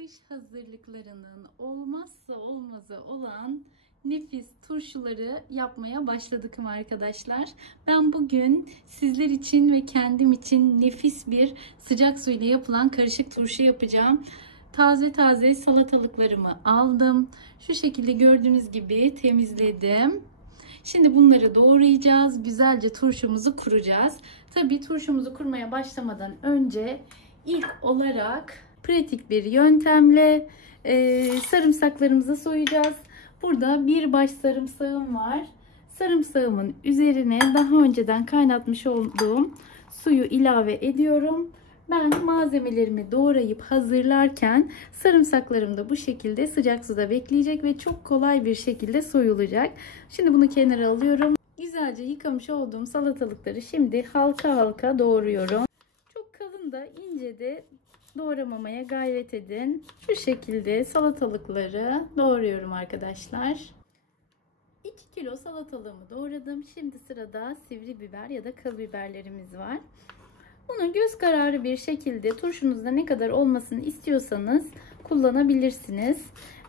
kış hazırlıklarının olmazsa olmazı olan nefis turşuları yapmaya başladık arkadaşlar. Ben bugün sizler için ve kendim için nefis bir sıcak suyla yapılan karışık turşu yapacağım. Taze taze salatalıklarımı aldım. Şu şekilde gördüğünüz gibi temizledim. Şimdi bunları doğrayacağız. Güzelce turşumuzu kuracağız. Tabii turşumuzu kurmaya başlamadan önce ilk olarak pratik bir yöntemle sarımsaklarımızı soyacağız. Burada bir baş sarımsağım var. Sarımsağımın üzerine daha önceden kaynatmış olduğum suyu ilave ediyorum. Ben malzemelerimi doğrayıp hazırlarken sarımsaklarım da bu şekilde sıcak suda bekleyecek ve çok kolay bir şekilde soyulacak. Şimdi bunu kenara alıyorum. Güzelce yıkamış olduğum salatalıkları şimdi halka halka doğruyorum. Çok kalın da ince de doğramamaya gayret edin. Şu şekilde salatalıkları doğruyorum arkadaşlar. 2 kilo salatalığımı doğradım. Şimdi sırada sivri biber ya da kıl biberlerimiz var. Bunu göz kararı bir şekilde turşunuzda ne kadar olmasını istiyorsanız kullanabilirsiniz.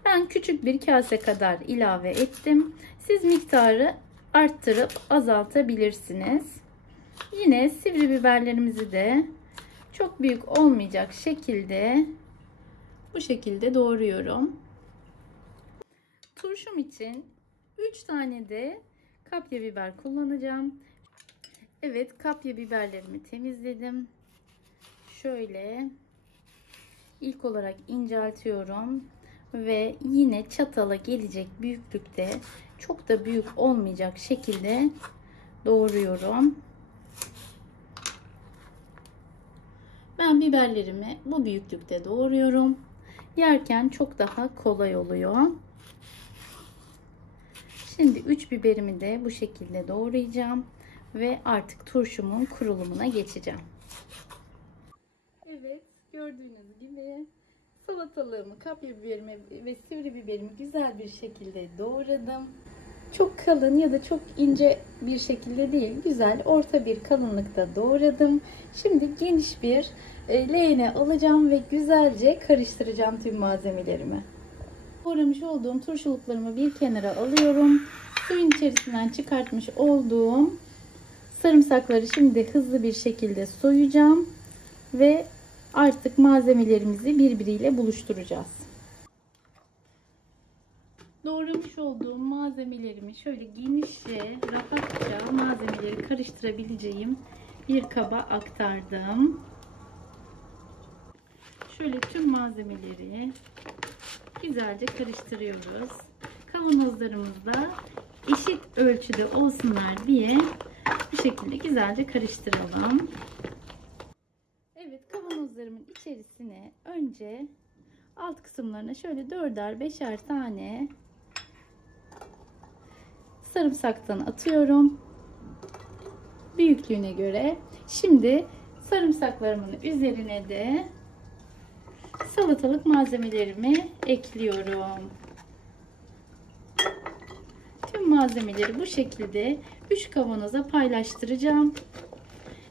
Ben küçük bir kase kadar ilave ettim. Siz miktarı arttırıp azaltabilirsiniz. Yine sivri biberlerimizi de çok büyük olmayacak şekilde bu şekilde doğruyorum. Turşum için 3 tane de kapya biber kullanacağım. Evet, kapya biberlerimi temizledim. Şöyle ilk olarak inceltiyorum ve yine çatala gelecek büyüklükte, çok da büyük olmayacak şekilde doğruyorum. Ben biberlerimi bu büyüklükte doğruyorum. Yerken çok daha kolay oluyor. Şimdi 3 biberimi de bu şekilde doğrayacağım ve artık turşumun kurulumuna geçeceğim. Evet, gördüğünüz gibi salatalığımı, kapya biberimi ve sivri biberimi güzel bir şekilde doğradım. Çok kalın ya da çok ince bir şekilde değil, güzel orta bir kalınlıkta doğradım. Şimdi geniş bir leğene alacağım ve güzelce karıştıracağım tüm malzemelerimi. Doğramış olduğum turşuluklarımı bir kenara alıyorum. Suyun içerisinden çıkartmış olduğum sarımsakları şimdi hızlı bir şekilde soyacağım ve artık malzemelerimizi birbiriyle buluşturacağız. Doğramış olduğum malzemelerimi şöyle genişçe, rahatça malzemeleri karıştırabileceğim bir kaba aktardım. Şöyle tüm malzemeleri güzelce karıştırıyoruz. Kavanozlarımız da eşit ölçüde olsunlar diye bu şekilde güzelce karıştıralım. Evet, kavanozlarımın içerisine önce alt kısımlarına şöyle 4'er 5'er tane sarımsaktan atıyorum. Büyüklüğüne göre. Şimdi sarımsaklarımın üzerine de salatalık malzemelerimi ekliyorum. Tüm malzemeleri bu şekilde 3 kavanoza paylaştıracağım.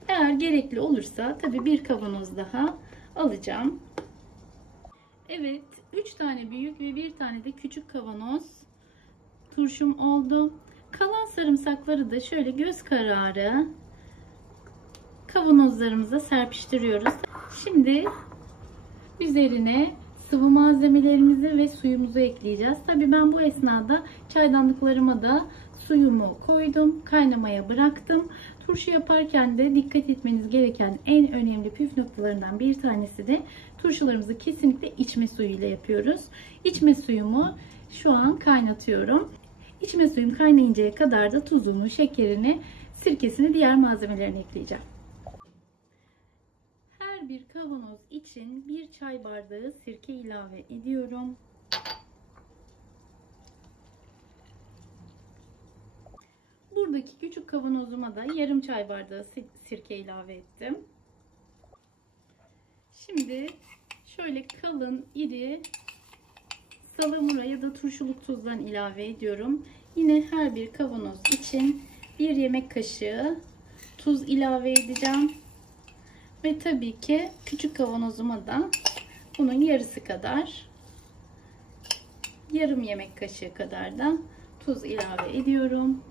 Eğer gerekli olursa tabii bir kavanoz daha alacağım. Evet, 3 tane büyük ve 1 tane de küçük kavanoz turşum oldu. Kalan sarımsakları da şöyle göz kararı kavanozlarımıza serpiştiriyoruz. Şimdi üzerine sıvı malzemelerimizi ve suyumuzu ekleyeceğiz. Tabii ben bu esnada çaydanlıklarıma da suyumu koydum. Kaynamaya bıraktım. Turşu yaparken de dikkat etmeniz gereken en önemli püf noktalarından bir tanesi de turşularımızı kesinlikle içme suyu ile yapıyoruz. İçme suyumu şu an kaynatıyorum. İçme suyum kaynayıncaya kadar da tuzunu, şekerini, sirkesini, diğer malzemelerini ekleyeceğim. Her bir kavanoz için 1 çay bardağı sirke ilave ediyorum. Buradaki küçük kavanozuma da yarım çay bardağı sirke ilave ettim. Şimdi şöyle kalın, iri salamura ya da turşuluk tuzdan ilave ediyorum. Yine her bir kavanoz için 1 yemek kaşığı tuz ilave edeceğim. Ve tabii ki küçük kavanozuma da bunun yarısı kadar, yarım yemek kaşığı kadar da tuz ilave ediyorum.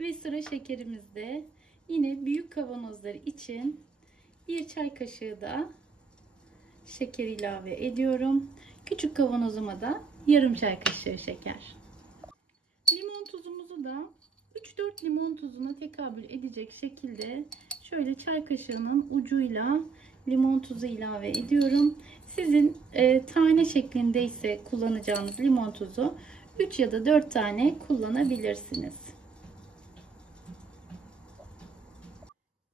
Ve sıra şekerimizde. Yine büyük kavanozlar için 1 çay kaşığı da şeker ilave ediyorum. Küçük kavanozuma da yarım çay kaşığı şeker. Limon tuzumuzu da 3-4 limon tuzuna tekabül edecek şekilde şöyle çay kaşığının ucuyla limon tuzu ilave ediyorum. Sizin tane şeklinde ise kullanacağınız limon tuzu 3 ya da 4 tane kullanabilirsiniz.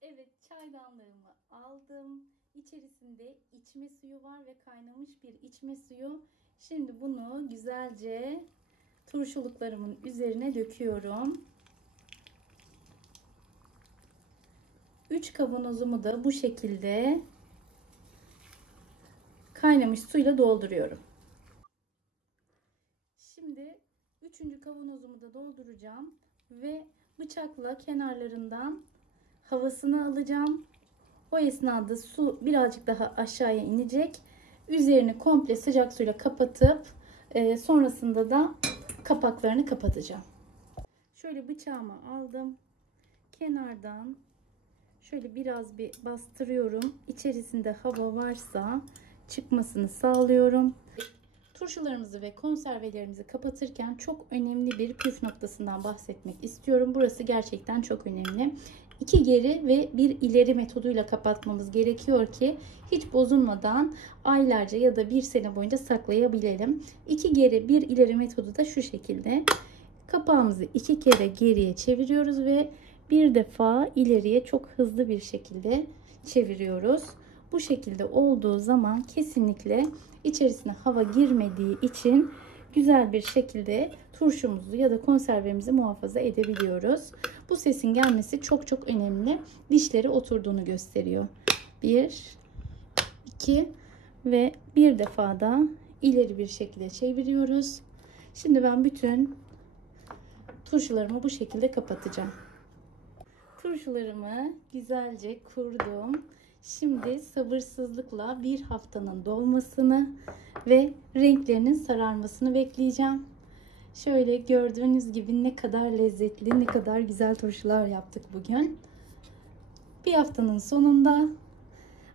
Evet, çaydanlığımı aldım. İçerisinde içme suyu var ve kaynamış bir içme suyu. Şimdi bunu güzelce turşuluklarımın üzerine döküyorum. 3 kavanozumu da bu şekilde kaynamış suyla dolduruyorum. Şimdi 3. kavanozumu da dolduracağım ve bıçakla kenarlarından havasını alacağım. O esnada su birazcık daha aşağıya inecek. Üzerini komple sıcak suyla kapatıp sonrasında da kapaklarını kapatacağım. Şöyle bıçağımı aldım. Kenardan şöyle biraz bir bastırıyorum. İçerisinde hava varsa çıkmasını sağlıyorum. Turşularımızı ve konservelerimizi kapatırken çok önemli bir püf noktasından bahsetmek istiyorum. Burası gerçekten çok önemli. 2 geri ve 1 ileri metoduyla kapatmamız gerekiyor ki hiç bozulmadan aylarca ya da 1 sene boyunca saklayabilelim. 2 geri 1 ileri metodu da şu şekilde. Kapağımızı 2 kere geriye çeviriyoruz ve bir defa ileriye çok hızlı bir şekilde çeviriyoruz. Bu şekilde olduğu zaman kesinlikle içerisine hava girmediği için güzel bir şekilde turşumuzu ya da konservemizi muhafaza edebiliyoruz. Bu sesin gelmesi çok çok önemli. Dişleri oturduğunu gösteriyor. 1, 2 ve bir defa da ileri bir şekilde çeviriyoruz. Şimdi ben bütün turşularımı bu şekilde kapatacağım. Turşularımı güzelce kurdum. Şimdi sabırsızlıkla bir haftanın dolmasını ve renklerinin sararmasını bekleyeceğim. Şöyle gördüğünüz gibi ne kadar lezzetli, ne kadar güzel turşular yaptık bugün. Bir haftanın sonunda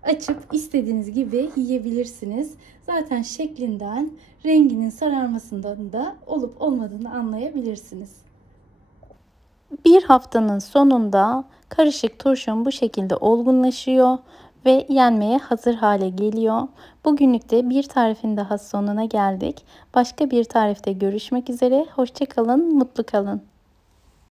açıp istediğiniz gibi yiyebilirsiniz. Zaten şeklinden, renginin sararmasından da olup olmadığını anlayabilirsiniz. Bir haftanın sonunda karışık turşum bu şekilde olgunlaşıyor ve yenmeye hazır hale geliyor. Bugünlük de bir tarifin daha sonuna geldik. Başka bir tarifte görüşmek üzere. Hoşça kalın, mutlu kalın.